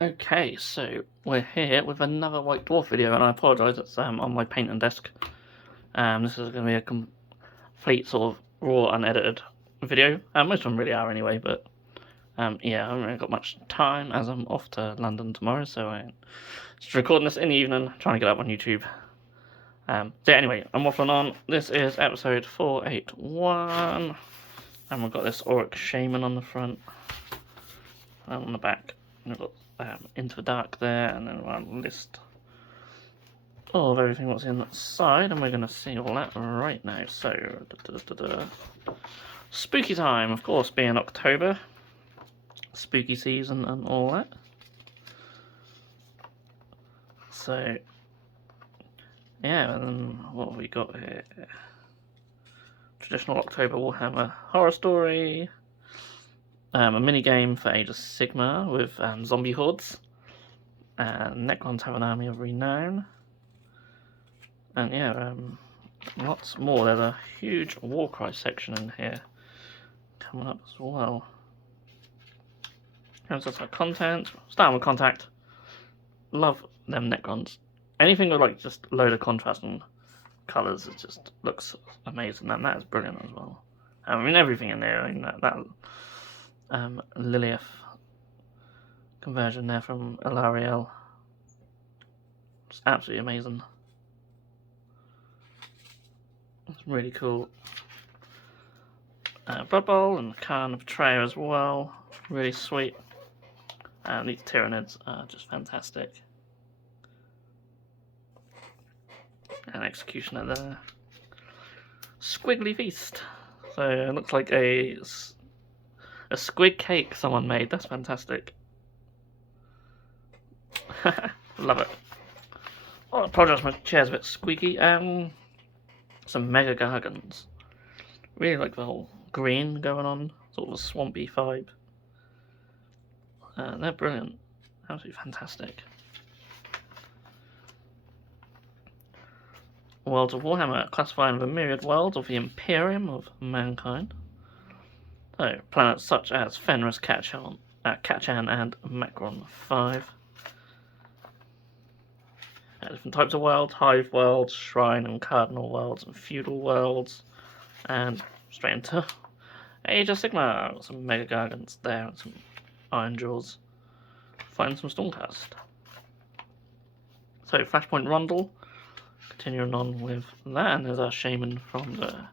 Okay, so we're here with another White Dwarf video, and I apologise, it's on my painting desk. This is going to be a complete sort of raw, unedited video. Most of them really are anyway, but yeah, I haven't really got much time as I'm off to London tomorrow, so I'm just recording this in the evening, trying to get up on YouTube. So yeah, anyway, I'm waffling on. This is episode 481, and we've got this Auric Shaman on the front, and on the back we've got Into the Dark there, and then we'll list of everything what's inside, and we're going to see all that right now. So, spooky time, of course, being October, spooky season and all that. So, yeah, and then what have we got here? Traditional October Warhammer horror story, a mini game for Age of Sigmar with zombie hordes, and Necrons have an army of renown. And yeah, lots more. There's a huge Warcry section in here coming up as well. And so it's like content. Starting with contact. Love them Necrons. Anything with like just a load of contrast and colours, it just looks amazing, and that is brilliant as well. I mean, everything in there. I mean, that Lilith conversion there from Alariel. It's absolutely amazing. It's really cool. Blood Bowl and Khan of Betrayer as well. Really sweet. These Tyranids are just fantastic. And Executioner there. Squiggly Feast. So it looks like a squid cake someone made. That's fantastic. Love it. Oh, I apologise, my chair's a bit squeaky. Some Mega Gargons. Really like the whole green going on, sort of a swampy vibe. They're brilliant, absolutely fantastic. Worlds of Warhammer, classifying the myriad worlds of the Imperium of mankind. So, planets such as Fenris, Kachan, and Macron 5. Different types of worlds: Hive worlds, Shrine and Cardinal worlds, and Feudal worlds. And straight into Age of Sigmar. Got some Mega Gargants there and some Iron Jaws. Find some Stormcast. So, Flashpoint Rondel. Continuing on with that, and there's our Shaman from the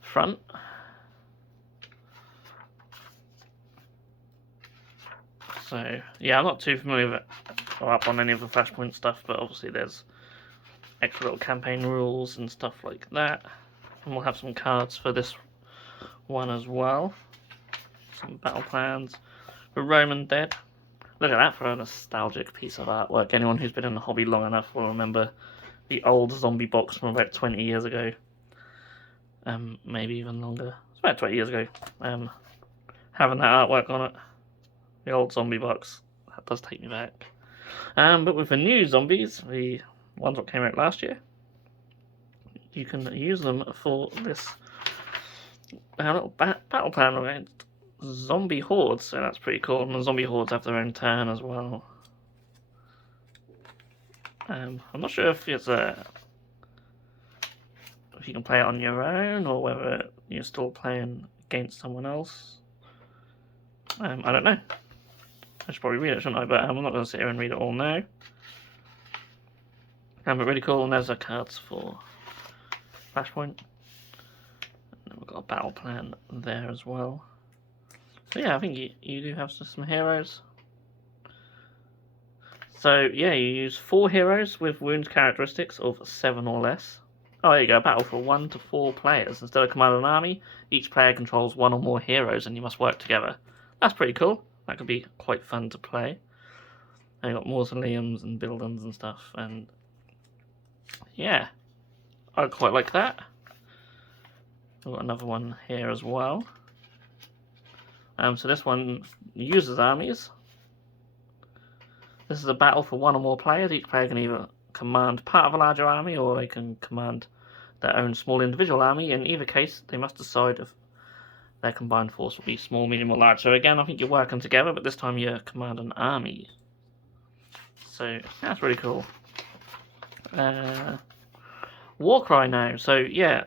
front. So, yeah, I'm not too familiar with it, or up on any of the Flashpoint stuff, but obviously there's extra little campaign rules and stuff like that. And we'll have some cards for this one as well. Some battle plans. The Roman Dead. Look at that for a nostalgic piece of artwork. Anyone who's been in the hobby long enough will remember the old zombie box from about 20 years ago. Maybe even longer. It's about 20 years ago. Having that artwork on it. The old zombie box. That does take me back. But with the new zombies, the ones that came out last year, you can use them for this little battle plan against zombie hordes. So that's pretty cool. And the zombie hordes have their own turn as well. I'm not sure if it's if you can play it on your own or whether you're still playing against someone else. I don't know. I should probably read it, shouldn't I? But I'm not going to sit here and read it all now. But really cool, and there's the cards for Flashpoint. And we've got a battle plan there as well. So yeah, I think you do have some heroes. So yeah, you use 4 heroes with wounds characteristics of 7 or less. Oh, there you go, battle for 1 to 4 players. Instead of commanding an army, each player controls 1 or more heroes and you must work together. That's pretty cool. That could be quite fun to play. And you've got mausoleums and buildings and stuff, and yeah, I quite like that. We've got another one here as well. So this one uses armies. This is a battle for 1 or more players. Each player can either command part of a larger army or they can command their own small individual army. In either case, they must decide if their combined force will be small, medium, or large. So again, I think you're working together, but this time you command an army. So that's really cool. Warcry now. So yeah,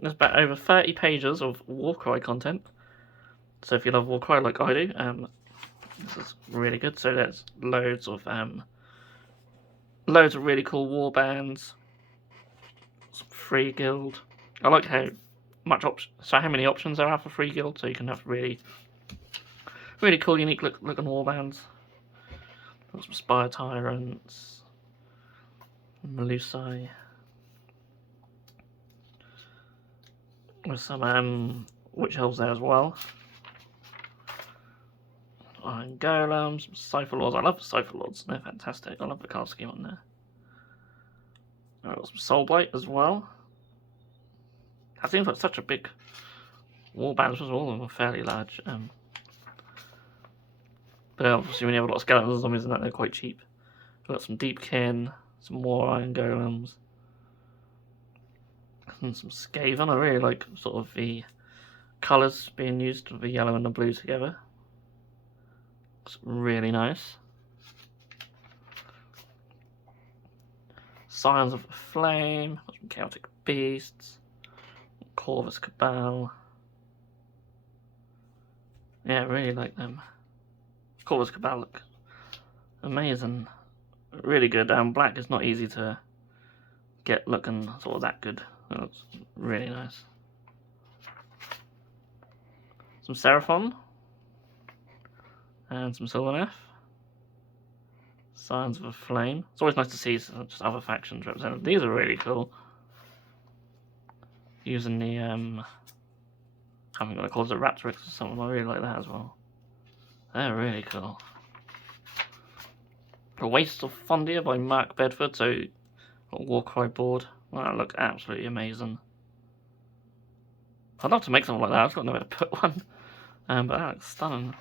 there's about over 30 pages of Warcry content. So if you love Warcry like I do, this is really good. So there's loads of really cool warbands. Some free guild. I like how many options there are for free guild. So you can have really cool, unique looking warbands. Got some Spire Tyrants, Melusai. With some Witch Elves there as well. Iron Golems, Cypher Lords. I love the Cypher Lords, they're fantastic. I love the card scheme on there. I've got some Soul Blight as well. That seems like such a big warband, because all of them are fairly large. But obviously, when you have a lot of skeletons and zombies, they're quite cheap. We've got some Deepkin, some more Iron Golems, and some Skaven. I really like sort of the colours being used with the yellow and the blue together. It's really nice. Scions of the Flame, some Chaotic Beasts, Corvus Cabal. Yeah, I really like them. Corvus Cabal look amazing. Really good. Black is not easy to get looking sort of that good. It looks really nice. Some Seraphon. And some Sylvaneth. Scions of a Flame. It's always nice to see just other factions represented. These are really cool. Using the I haven't got to call it Raptorix or something. I really like that as well. They're really cool. The Waste of Fondia by Mark Bedford. So got a Warcry board. That look absolutely amazing. I'd love to make something like that. I've got nowhere to put one. But that looks stunning.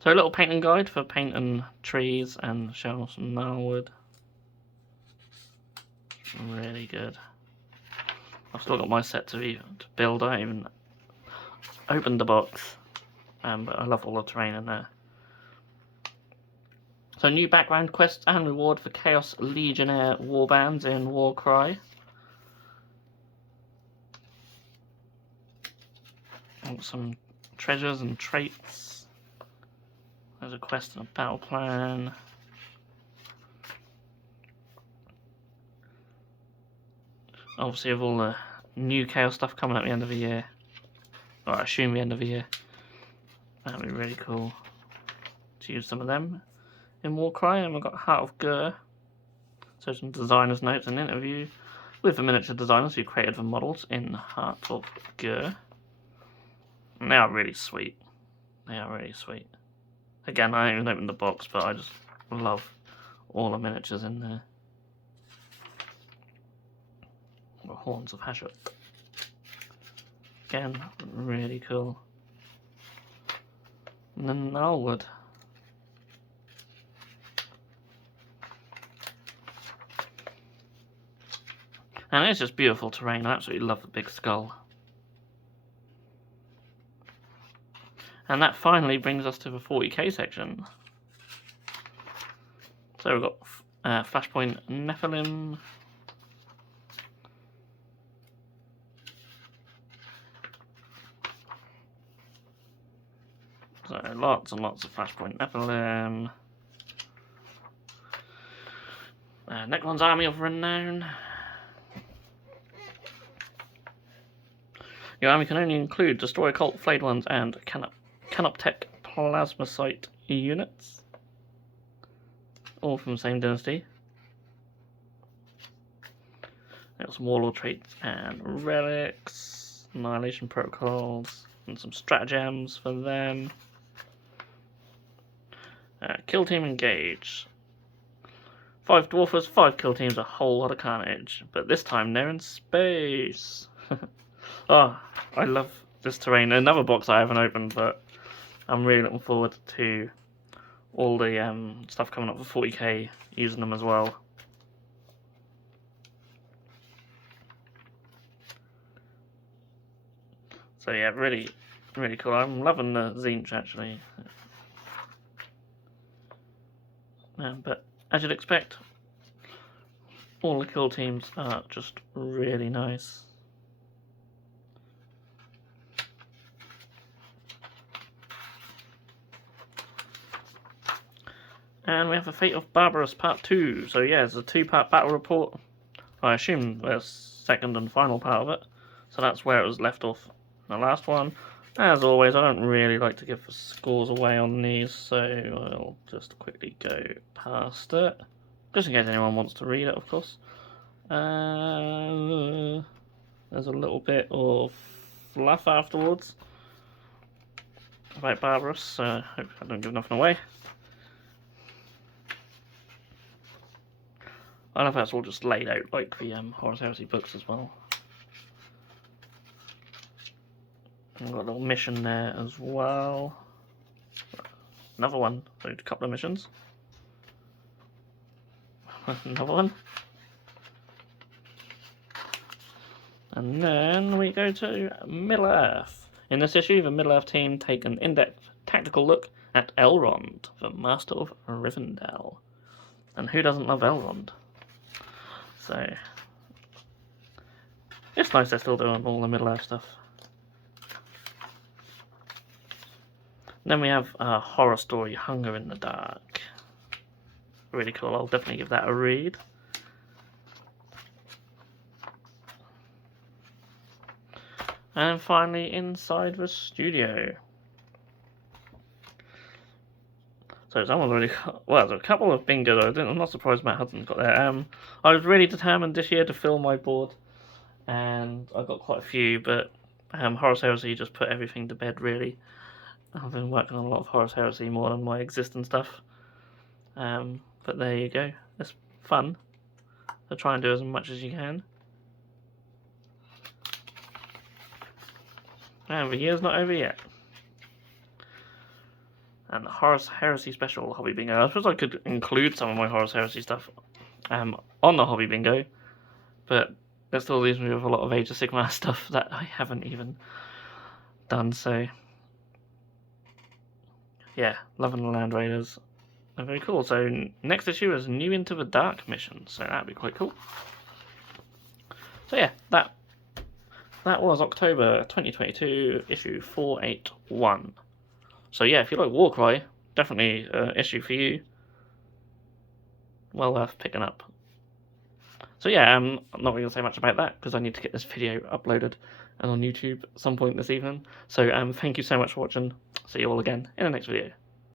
So a little painting guide for painting trees and showing some gnarlwood. Really good. I've still got my set to build. I haven't even opened the box. But I love all the terrain in there. So new background quests and reward for Chaos Legionnaire warbands in Warcry. And some treasures and traits. There's a quest and a battle plan. Obviously, with all the new Chaos stuff coming at the end of the year, or I assume the end of the year, that'd be really cool to use some of them in Warcry. And we've got Heart of Gur, so some designer's notes and interview with the miniature designers who created the models in Heart of Gur. And they are really sweet. They are really sweet. Again, I haven't even opened the box, but I just love all the miniatures in there. The Horns of Hashut. Again, really cool. And then Gnarlwood. And it's just beautiful terrain. I absolutely love the big skull. And that finally brings us to the 40k section. So we've got Flashpoint Nephilim. So lots and lots of Flashpoint Nephilim. Necron's Army of Renown. Your army can only include Destroy Occult, Flayed Ones, and Canoptech Plasmacyte units. All from the same dynasty. Got some Warlord traits and relics, Annihilation protocols, and some stratagems for them. Kill team engage. 5 dwarfers, 5 kill teams, a whole lot of carnage. But this time they're in space. Oh, I love this terrain. Another box I haven't opened, but I'm really looking forward to all the stuff coming up for 40k, using them as well. So yeah, really, Really cool. I'm loving the Zinch actually. But as you'd expect, all the kill teams are just really nice. And we have the Fate of Barbarus Part 2. So yeah, it's a 2-part battle report. I assume the second and final part of it. So that's where it was left off in the last one. As always, I don't really like to give the scores away on these, so I'll just quickly go past it. Just in case anyone wants to read it, of course. There's a little bit of fluff afterwards about Barbarus, so I hope I don't give nothing away. I love how it's all just laid out like the Horus Heresy books as well. And got a little mission there as well. Another one, so a couple of missions. Another one. And then we go to Middle-earth. In this issue, the Middle-earth team take an in-depth tactical look at Elrond, the Master of Rivendell. And who doesn't love Elrond? So, it's nice they're still doing all the Middle-earth stuff. Then we have Horror Story, Hunger in the Dark. Really cool, I'll definitely give that a read. And finally, Inside the Studio. So someone's really... Well, there's a couple of bingo though. I'm not surprised Matt Hudson's got there. I was really determined this year to fill my board. And I got quite a few, but Horus Heresy just put everything to bed, really. I've been working on a lot of Horus Heresy more than my existing stuff. But there you go. It's fun. So try and do as much as you can. And the year's not over yet. And the Horus Heresy Special Hobby Bingo. I suppose I could include some of my Horus Heresy stuff on the Hobby Bingo, but that still leaves me with a lot of Age of Sigmar stuff that I haven't even done, so yeah, loving the Land Raiders. They're very cool. So next issue is New Into the Dark mission, so that'd be quite cool. So yeah, that was October 2022, issue 481. So yeah, if you like Warcry, definitely an issue for you. Well worth picking up. So yeah, I'm not really going to say much about that because I need to get this video uploaded and on YouTube at some point this evening. So thank you so much for watching. See you all again in the next video.